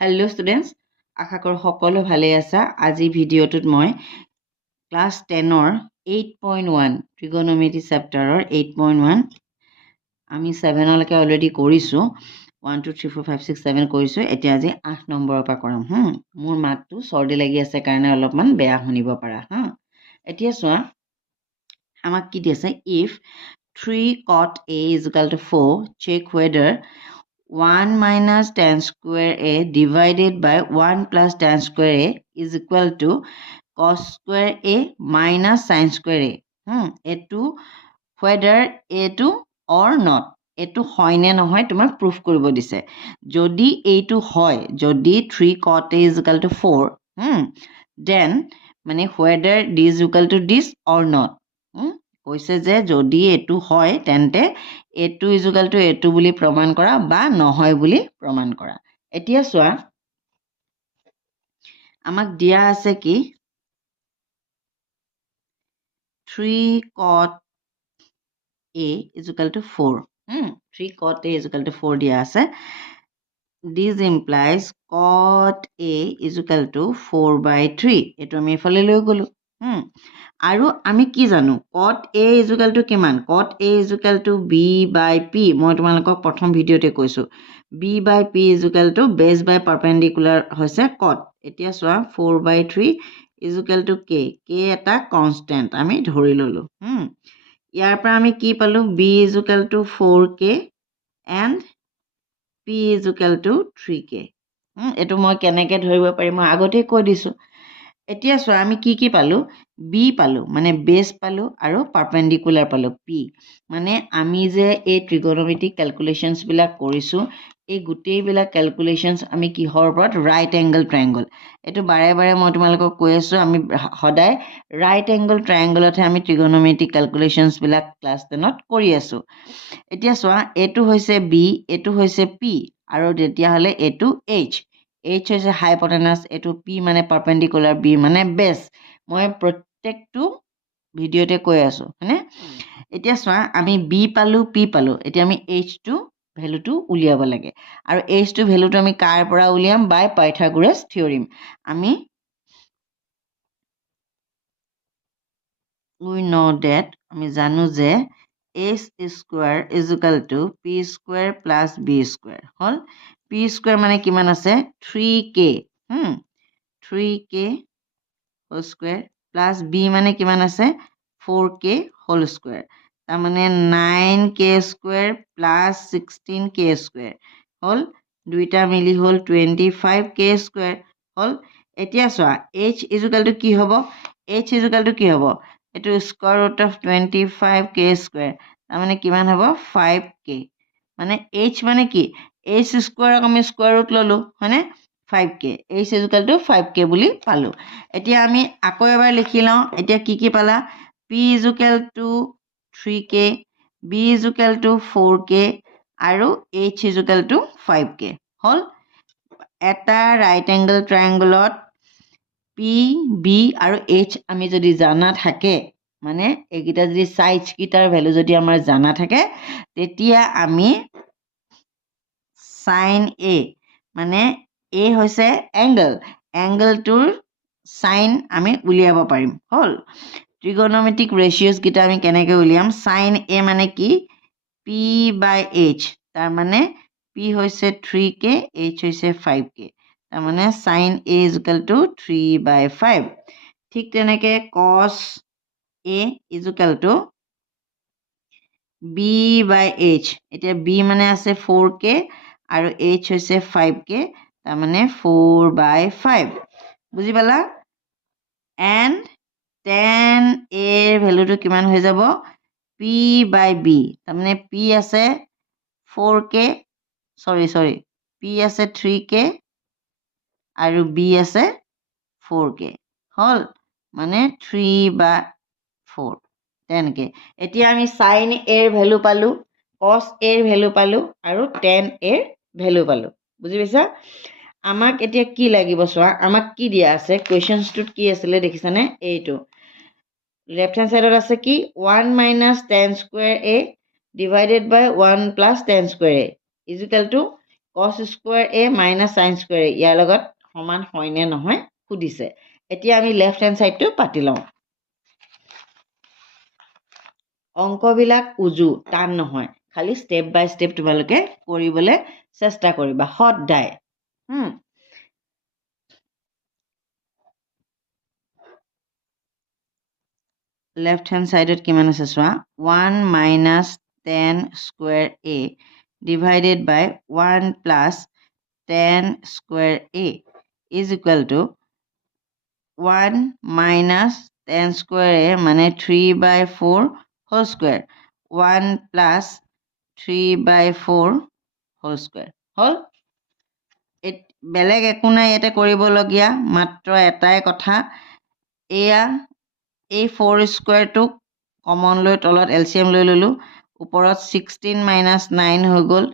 Hello students, আশা কৰো সকলো ভালে আছা। আজি ভিডিঅ'টোত মই ক্লাছ 10ৰ 8.1 trigonometry chapterৰ 8.1 আমি 7 লৈকে অলৰেডি কৰিছো 1 2 3 4 5 6 7 কৰিছো। এতিয়া আজি 8 নম্বৰৰ পৰা কৰাম। মোৰ মাতটো চৰ্দি লাগি আছে কাৰণে অলপমান বেয়া শুনিব পাৰা। এতিয়া চোৱা আমাক কি দি আছে, if 3 cot a is equal to 4, check whether 1 minus tan square a divided by 1 plus tan square a is equal to cos square a minus sin square a. Etu whether etu or not. Etu hoy ne nohoy tumar proof koribo dise. Jodi etu hoy, jodi 3 cot a is equal to 4, then mane whether this is equal to this or not. কৈছে যে যদি এটু হয় তেন্তে এটু is equal to এটু বুলি প্ৰমাণ কৰা বা নহয় বুলি প্ৰমাণ কৰা। এতিয়া চোৱা আমাক দিয়া আছে কি 3 cot a is equal to 4. 3 cot a is equal to 4 দিয়া আছে। This implies cot a is equal to 4 by 3. এটো আমি এফালে লৈ গলো। আৰু আমি কি জানো cot a is equal to কিমান, cot a is equal to b by p। মই তোমালোকক প্ৰথম ভিডিঅ'তে কৈছো b by p is equal to base by perpendicular হৈছে cot। এতিয়া চোৱা 4 by 3 is equal to k। k এটা কনষ্টেন্ট আমি ধৰি ললো। ইয়াৰ পৰা আমি কি পালো, b is equal to 4k and p is equal to 3k। এটো মই কেনেকে ধৰিব পাৰিম মই আগতে কৈ দিছো। এতিয়া চোৱা আমি কি পালো, b পালো মানে বেস পালো আৰু পাৰপেন্ডিকুলাৰ পালো p। মানে আমি যে এই ট্ৰিগোনোমেট্ৰিক ক্যালকুলেশনস বিলাক কৰিছো এই গুটেই বিলাক ক্যালকুলেশনস আমি কিহৰ ওপৰত, ৰাইট এঙ্গেল ট্ৰায়াঙ্গল। এটো বাৰে বাৰে মই তোমালোকক কৈ আছো আমি সদায় ৰাইট এঙ্গেল ট্ৰায়াঙ্গলতে আমি ট্ৰিগোনোমেট্ৰিক ক্যালকুলেশনস বিলাক ক্লাস 10ত কৰি আছো। এতিয়া চোৱা এটো হৈছে b, এটো হৈছে p আৰু তেতিয়া হলে এটো h। h হৈছে হাইপোটেনাস, এটো p মানে পারপেন্ডিকুলার, b মানে বেস। মই প্ৰত্যেকটো ভিডিওতে কৈ আছো হয়নে। এতিয়া চোৱা আমি b পালো p পালো। এতিয়া আমি h টো ভ্যালুটো উলিয়াব লাগে আৰু h টো ভ্যালুটো আমি কাৰ পৰা উলিয়াম, বাই পাইথাগোৰাছ থিওৰেম। আমি we know that আমি জানো যে h square is equal to p square plus b square hall. p square মানে কিমান আছে 3k 3k whole square plus b মানে কিমান আছে 4k whole square। তাৰ মানে 9k square plus 16k square হল। দুইটা মিলি হল 25k square হল। এতিয়া চোৱা h is equal to কি হ'ব, h is equal to কি হ'ব, এটো square root of 25k square। তাৰ মানে কিমান হ'ব 5k। মানে h মানে কি, h square আমি square root ললো হয়নে 5k, h is equal to 5k বুলি পালো। এতিয়া আমি আকৌ এবাৰ লিখি লওঁ। এতিয়া কি পালা, p is equal to 3k, b is equal to 4k আৰু h is equal to 5k হল। এটা ৰাইট এঙ্গেল ট্ৰায়াঙ্গলত p b আৰু h আমি যদি জানা থাকে মানে এইকিটা যদি সাইডস কিটাৰ ভ্যালু যদি আমাৰ জানা থাকে তেতিয়া আমি sin a মানে a হৈছে এঙ্গেলটোৰ সাইন আমি উলিয়াব পাৰিম হল। ট্রিগোনোমেট্রিক রেশিওস কিটা আমি কেনেকে উলিয়াম, sin a মানে কি p by h। তাৰ মানে p হৈছে 3k, h হৈছে 5k। তাৰ মানে sin a is equal to 3 by 5। ঠিক তেনেকে cos a is equal to b by h। এতিয়া b মানে আছে 4k আৰু h হৈছে 5k। তাৰ মানে 4 by 5 বুজি পালা। and tan a ভ্যালুটো কিমান হৈ যাব p by b। তাৰ মানে p আছে 4k sorry p আছে 3k আৰু b আছে 4k হল। মানে 3 by 4 তেনেকে। এতিয়া আমি sin a এর ভ্যালু পালো, cos a এর ভ্যালু পালো আৰু tan a এৰ ভ্যালু পালো। বুজি পাইছা। আমাক এতিয়া কি লাগিব চোৱা, আমাক কি দিয়া আছে কোৱেশ্চনছটোত কি আছিলে দেখিছানে, এইটো লেফট হ্যান্ড সাইডত আছে কি 1 minus tan square a divided by 1 plus tan square a is equal to cos square a minus sin square a ইয়াৰ লগত সমান হয় নে নহয় সুধিছে এতিয়া আমি লেফট হ্যান্ড সাইডটো পাতি লওঁ অংকবিলাক উজু টান নহয় খালি স্টেপ বাই স্টেপ তোমালোকে কৰিবলৈ চেষ্টা কৰিবা সদায় লেফট হ্যান্ড সাইডত কিমান আছে চোৱা 1 minus tan square a divided by 1 plus tan square a is equal to 1 minus tan square a মানে 3 by 4 whole square 1 plus 3 by 4 whole square হল বেলেগ একো নাই ইয়াতে কৰিবলগীয়া মাত্ৰ এটাই কথা এয়া এই 4 স্কোয়াৰটোক কমন লৈ তলত এলচিএম লৈ ললো ওপৰত 16 minus 9 হৈ গ'ল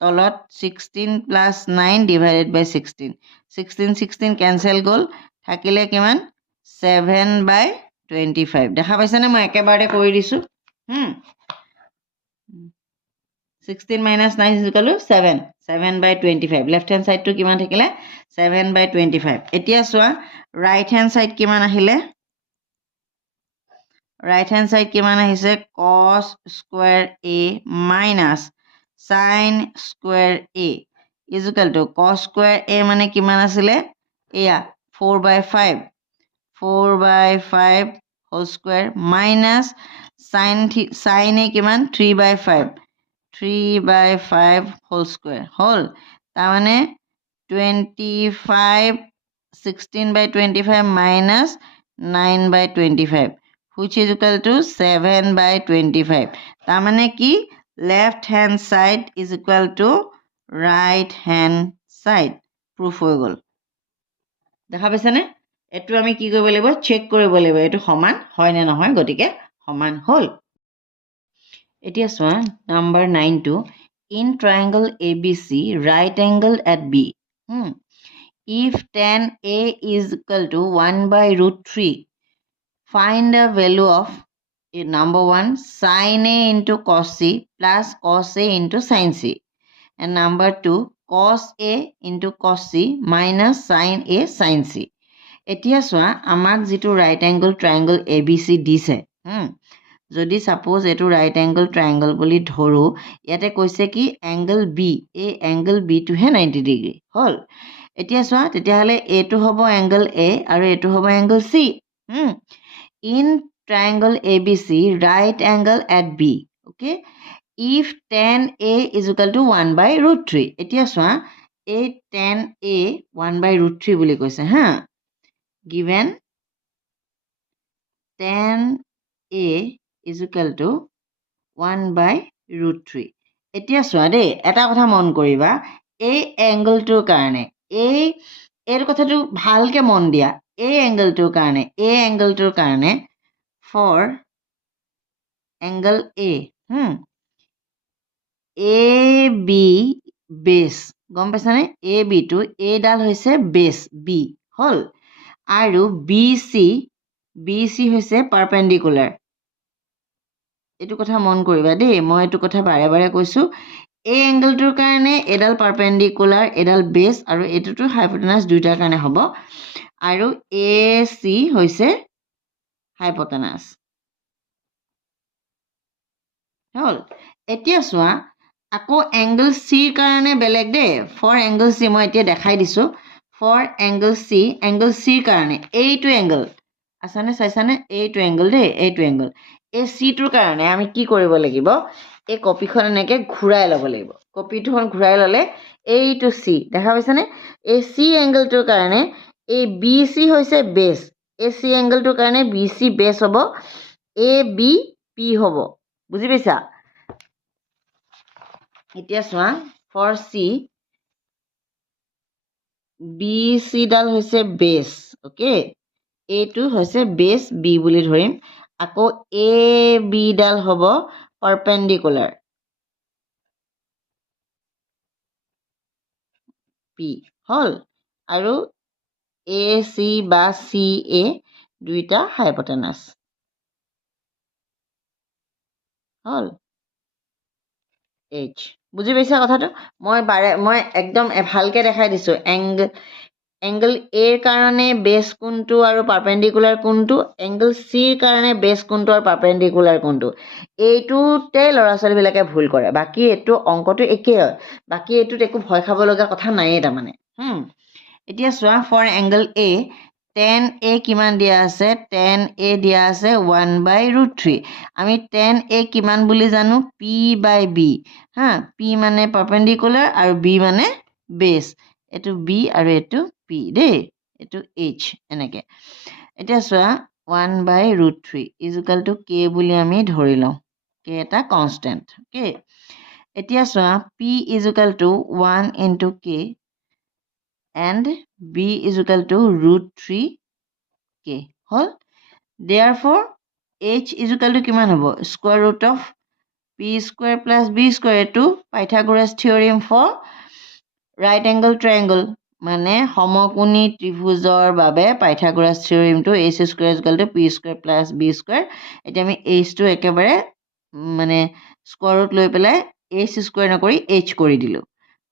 তলত 16 plus 9 divided by 16 16 কেনসেল গ'ল থাকিলে কিমান 7 by 25 দেখা পাইছানে মই একেবাৰে কৰি দিছো 16 minus 9 is equal to 7 7 by 25 left hand side to কিমান থাকিলে 7 by 25 এতিয়া চোৱা right hand side কিমান আহিলে right hand side কিমান আহিছে cos square a minus sin square a is equal to cos square a মানে কিমান আছিলে এয়া 4 by 5 4 by 5 whole square minus sin a কিমান 3 by 5 3 by 5 whole square whole তাৰ মানে 25 16 by 25 minus 9 by 25 which is equal to 7 by 25 তাৰ মানে কি left hand side is equal to right hand side proof হৈ গ'ল দেখা পাইছানে এটো আমি কি কৰিব লাগিব চেক কৰিব লাগিব এটো সমান হয় নে নহয় গতিকে সমান হ'ল এতিয়া চোৱা number 9 in triangle ABC right angle at B if tan A is equal to 1 by root 3 find the value of number 1 sin A into cos C plus cos A into sin C and number 2 cos A into cos C minus sin A sin C এতিয়া চোৱা আমাক যেটো right angle triangle ABC দিছে যদি suppose এটো right angle triangle বুলি ধৰো ইয়াতে কৈছে কি angle B এই angle B টো হে 90 ডিগ্ৰী হল এতিয়া চোৱা তেতিয়া হলে এটো হ'ব angle A আৰু এটো হ'ব angle C in triangle ABC right angle at B okay if tan A is equal to 1 by root 3 এতিয়া চোৱা এই tan A 1 by root 3 বুলি কৈছে হা given tan A is equal to 1 by root 3 এতিয়া চোৱা দেই এটা কথা মন কৰিবা এই এংগলটোৰ কাৰণে এই কথাটো ভালকে মন দিয়া এই এংগলটোৰ কাৰণে for angle A AB base গম পাইছানে AB টো A ডাল হৈছে base B হল আৰু BC হৈছে perpendicular এটো কথা মন কৰিবা দেই মই এটো কথা বাৰে বাৰে কৈছো এই এংগলটোৰ কাৰণে এডাল পাৰপেন্ডিকুলাৰ এডাল বেস আৰু এটোটো হাইপোটেনাস দুইটাৰ কাৰণে হ'ব আৰু AC হৈছে হাইপোটেনাস হল এতিয়া চোৱা আকৌ এংগল C কাৰণে বেলেগ দে ফৰ এংগল C মই এতিয়া দেখাই দিছো ফৰ এংগল C কাৰণে এইটো এংগল আছানে চাইছানে এইটো এংগল দে এইটো এংগল এই C টোৰ কাৰণে আমি কি কৰিব লাগিব এই কপিখন এনেকে ঘুৰাই ল'ব লাগিব কপিটোখন ঘুৰাই ল'লে এইটো C দেখা পাইছানে এই C এংগলটোৰ কাৰণে এই BC হৈছে বেস এই C এংগলটোৰ কাৰণে BC বেস হ'ব ABP হ'ব বুজি পাইছা এতিয়া চোৱা ফৰ C BC ডাল হৈছে বেস ওকে এইটো হৈছে বেস B বুলি ধৰিম আকৌ AB ডাল হ'ব পাৰপেন্ডিকুলাৰ P হল আৰু AC বা CA দুইটা হাইপোটেনাস হল H বুজি পাইছা কথাটো মই একদম ভালকৈ দেখাই দিছোঁ এংগল এৰ কাৰণে বেছ কোনটো আৰু পাৰ্পেণ্ডিকুলাৰ কোনটো এংগল চিৰ কাৰণে বেছ কোনটো আৰু পাৰ্পেণ্ডিকুলাৰ কোনটো এইটোতে ল'ৰা ছোৱালীবিলাকে ভুল কৰে বাকী এইটো অংকটো একেই হয় বাকী এইটোত একো ভয় খাব লগা কথা নায়েই তাৰমানে এতিয়া চোৱা for angle A tan a কিমান দিয়া আছে tan a দিয়া আছে 1/√3 আমি tan a কিমান বুলি জানো p/b হা p মানে পাৰ্পেণ্ডিকুলাৰ আৰু b মানে বেছ এইটো b আৰু এইটো p দেই এইটো h এনেকৈ এতিয়া চোৱা 1/√3 ইজুকেল টু k বুলি আমি ধৰি লওঁ k এটা কনষ্টেণ্ট অ'কে এতিয়া চোৱা p is equal to 1 × k and b is equal to √3k হ'ল therefore h ইজুকেল টু কিমান হ'ব square root of p² + b² এইটো Pythagoras theorem for right angle triangle মানে সমকোণী ত্ৰিভুজৰ বাবে পাইথাগোৰাছ থিয়ৰেমটো h² = p² + b² এতিয়া আমি hটো একেবাৰে মানে স্কুৱাৰ ৰুট লৈ পেলাই h² নকৰি h কৰি দিলোঁ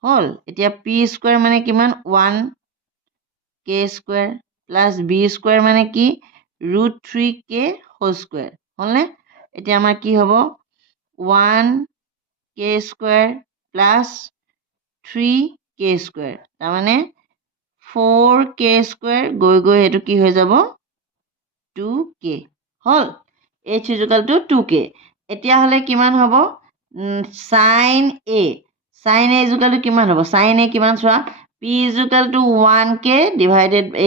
হ'ল এতিয়া p² মানে কিমান 1k² + b² মানে কি √3k² হ'লনে এতিয়া আমাৰ কি হ'ব 1k² + 3k² তাৰমানে 4k² গৈ গৈ এইটো কি হৈ যাব 2k হ'ল h = 2k এতিয়াহ'লে কিমান হ'ব sin a = কিমান হ'ব sin a কিমান চোৱা p = 1k /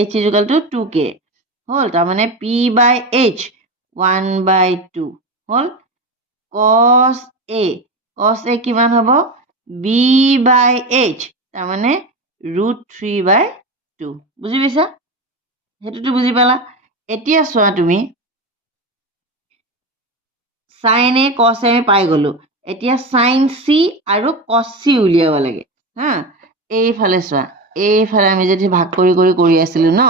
h = 2k হ'ল তাৰমানে p/h 1/2 হ'ল cos a কিমান হ'ব b/h তাৰমানে √3/2 বুজি পাইছা সেইটোতো বুজি পালা এতিয়া চোৱা তুমি sin a cos a আমি পাই গ'লোঁ এতিয়া sin c আৰু cos c উলিয়াব লাগে হা এইফালে চোৱা এইফালে আমি যদি ভাগ কৰি আছিলোঁ ন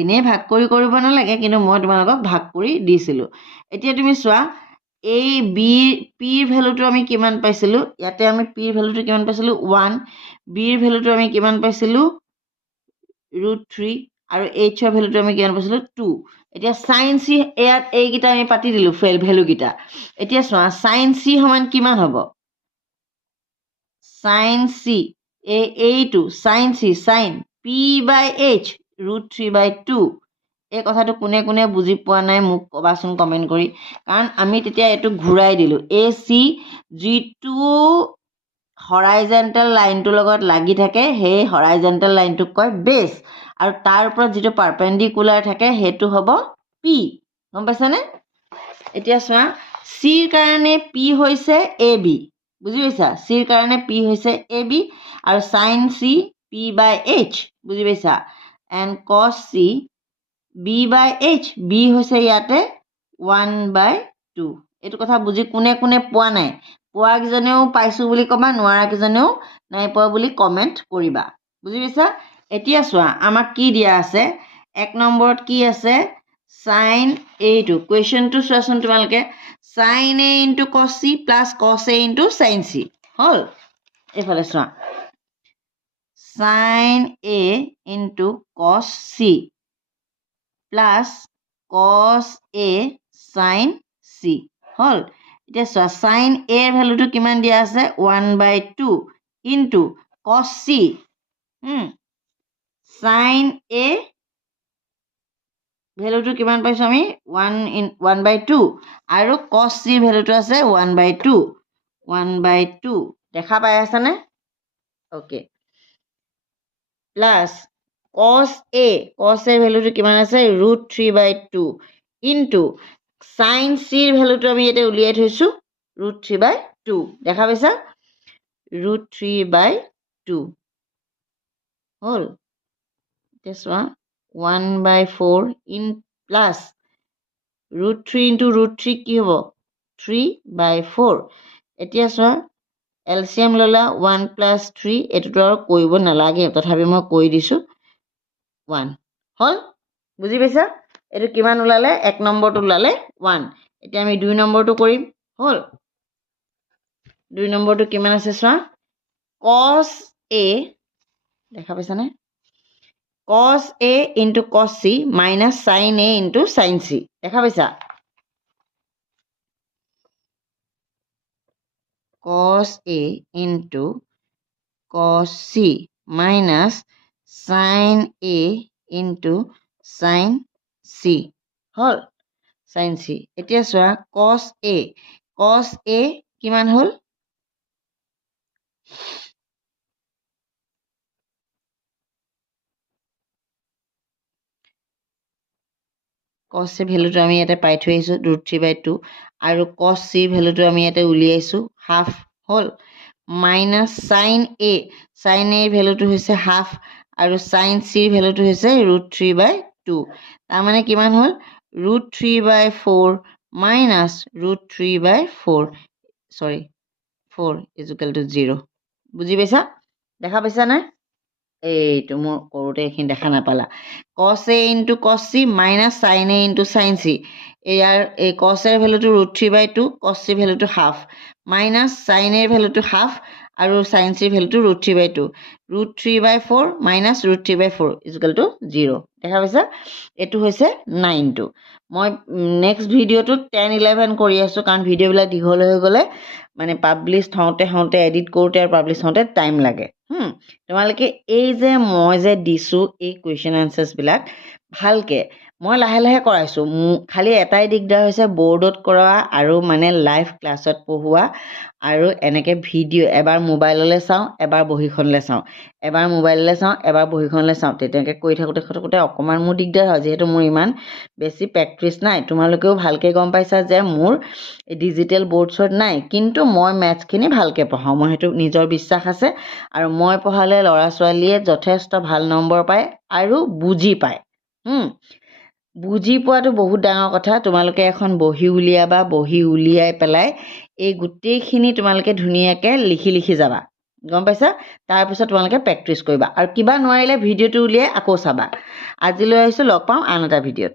এনেই ভাগ কৰিব নালাগে কিন্তু মই তোমালোকক ভাগ কৰি দিছিলোঁ এতিয়া তুমি চোৱা এই পিৰ ভেলুটো আমি কিমান পাইছিলোঁ ইয়াতে আমি পিৰ ভেলুটো কিমান পাইছিলোঁ 1 বিৰ ভেলুটো আমি কিমান পাইছিলোঁ √3 আৰু এইচৰ ভেলুটো আমি কিমান পাইছিলোঁ 2 এতিয়া sin c ইয়াত এইকেইটা আমি পাতি দিলোঁ ভেলুকেইটা এতিয়া চোৱা sin c সমান কিমান হ'ব sin c এইটো sin c sin p/h √3/2 এই কথাটো কোনে কোনে বুজি পোৱা নাই মোক ক'বাচোন কমেণ্ট কৰি কাৰণ আমি তেতিয়া এইটো ঘূৰাই দিলোঁ AC যিটো হৰাইজেণ্টেল লাইনটোৰ লগত লাগি থাকে সেই হৰাইজেণ্টেল লাইনটোক কয় বেছ আৰু তাৰ ওপৰত যিটো পাৰ্পেণ্ডিকুলাৰ থাকে সেইটো হ'ব P গম পাইছানে এতিয়া চোৱা চিৰ কাৰণে P হৈছে AB বুজি পাইছা চিৰ কাৰণে P হৈছে AB আৰু sin C p/h বুজি পাইছা and cos C b/h b হৈছে ইয়াতে 1/2 এইটো কথা বুজি কোনে কোনে পোৱা নাই পোৱা কিজনেও পাইছোঁ বুলি ক'বা নোৱাৰা কিজনেও নাই পোৱা বুলি কমেণ্ট কৰিবা বুজি পাইছা এতিয়া চোৱা আমাক কি দিয়া আছে 1 নম্বৰত কি আছে sin এইটো কুৱেশ্যনটো চোৱাচোন তোমালোকে sin a × cos c + cos a × sin c হ'ল এইফালে চোৱা sin a × cos c + cos a sin c হ'ল এতিয়া চোৱা sin a ৰ ভেলুটো কিমান দিয়া আছে 1/2 × cos c sin a ভেলুটো কিমান পাইছোঁ আমি 1/2 আৰু cos c ভেলুটো আছে 1/2 দেখা পাই আছানে অ'কে প্লাছ cos a ভেলুটো কিমান আছে √3/2 ইনটু sin c ৰ ভেলুটো আমি ইয়াতে উলিয়াই থৈছোঁ √3/2 দেখা পাইছা √3/2 হ'ল এতিয়া চোৱা 1/4 ইন প্লাছ √3 × √3 কি হ'ব 3/4 এতিয়া চোৱা এলচিয়াম ল'লা 1 + 3 এইটোতো আৰু কৰিব নালাগে তথাপি মই কৈ দিছোঁ 1 হ'ল বুজি পাইছা এইটো কিমান ওলালে 1 নম্বৰটো ওলালে 1 এতিয়া আমি 2 নম্বৰটো কৰিম হ'ল 2 নম্বৰটো কিমান আছে চোৱা cos a দেখা পাইছানে cos a into cos c minus sin a into sin c দেখা পাইছা cos a into cos c minus sin a into sin c hall sin c এতিয়া চোৱা cos a কিমান হল cos c ভ্যালুটো আমি ইয়াতে পাই থৈ আহিছো √3/2 আৰু cos c ভ্যালুটো আমি ইয়াতে উলিয়াইছো হাফ হল মাইনাস sin a ভ্যালুটো হৈছে হাফ আৰু sin c ভ্যালুটো হৈছে √3/2 তাৰ মানে কিমান হল √3/4 minus √3/4 sorry 4 is equal to 0 বুজি পাইছা দেখা পাইছা না এইটো মোৰ কৰোতে এইখিনি দেখা নাপালা cos a into cos c minus sin a into sin c ইয়াৰ এই cos a ভ্যালুটো √3/2 cos c ভ্যালুটো হাফ minus sin a ভ্যালুটো হাফ আৰু sin c ভ্যালুটো √3/2 √3/4 minus √3/4 is equal to 0 দেখা পাইছা এটো হৈছে 9 মই নেক্সট ভিডিওটো 10 11 কৰি আছো কাৰণ ভিডিওবিলাক দীঘল হৈ গলে মানে পাবলিশ হওঁতে এডিট কৰোতে আৰু পাবলিশ হওঁতে টাইম লাগে তোমালোকে এই যে মই যে দিছো এই কোৱেশ্চন আনসাৰ্স বিলাক ভালকে মই লাহে লাহে কৰাইছো খালি এটাই দিগদাৰ হৈছে বোৰ্ডত কৰা আৰু মানে লাইভ ক্লাছত পঢ়ুৱা আৰু এনেকে ভিডিও এবাৰ মোবাইললে চাও এবাৰ বহিখনলে চাও এবাৰ মোবাইললে চাও এবাৰ বহিখনলে চাও তেনেকে কৈ থাকোতে অকমান মোৰ দিগদাৰ হয় যেহেতু মোৰ ইমান বেছি প্ৰেক্টিছ নাই তোমালোকেও ভালকে গম পাইছা যে মোৰ ডিজিটেল বোৰ্ডছত নাই কিন্তু মই ম্যাথছখিনি ভালকে পঢ়াও মই হেতু নিজৰ বিশ্বাস আছে আৰু মই পঢ়ালে ল'ৰা ছোৱালীয়ে যথেষ্ট ভাল নম্বৰ পায় আৰু বুজি পায় বুজি পোৱাটো বহুত ডাঙৰ কথা তোমালোকে এখন বহি উলিয়াবা বহি উলিয়াই পেলাই এই গোটেইখিনি তোমালোকে ধুনীয়াকে লিখি যাবা গম পাইছা তাৰ পিছত তোমালোকে প্ৰেক্টিছ কৰিবা আৰু কিবা নোৱাৰিলে ভিডিওটো উলিয়াই আকৌ চাবা আজিলৈ আহিছো লগ পাম আন এটা ভিডিওত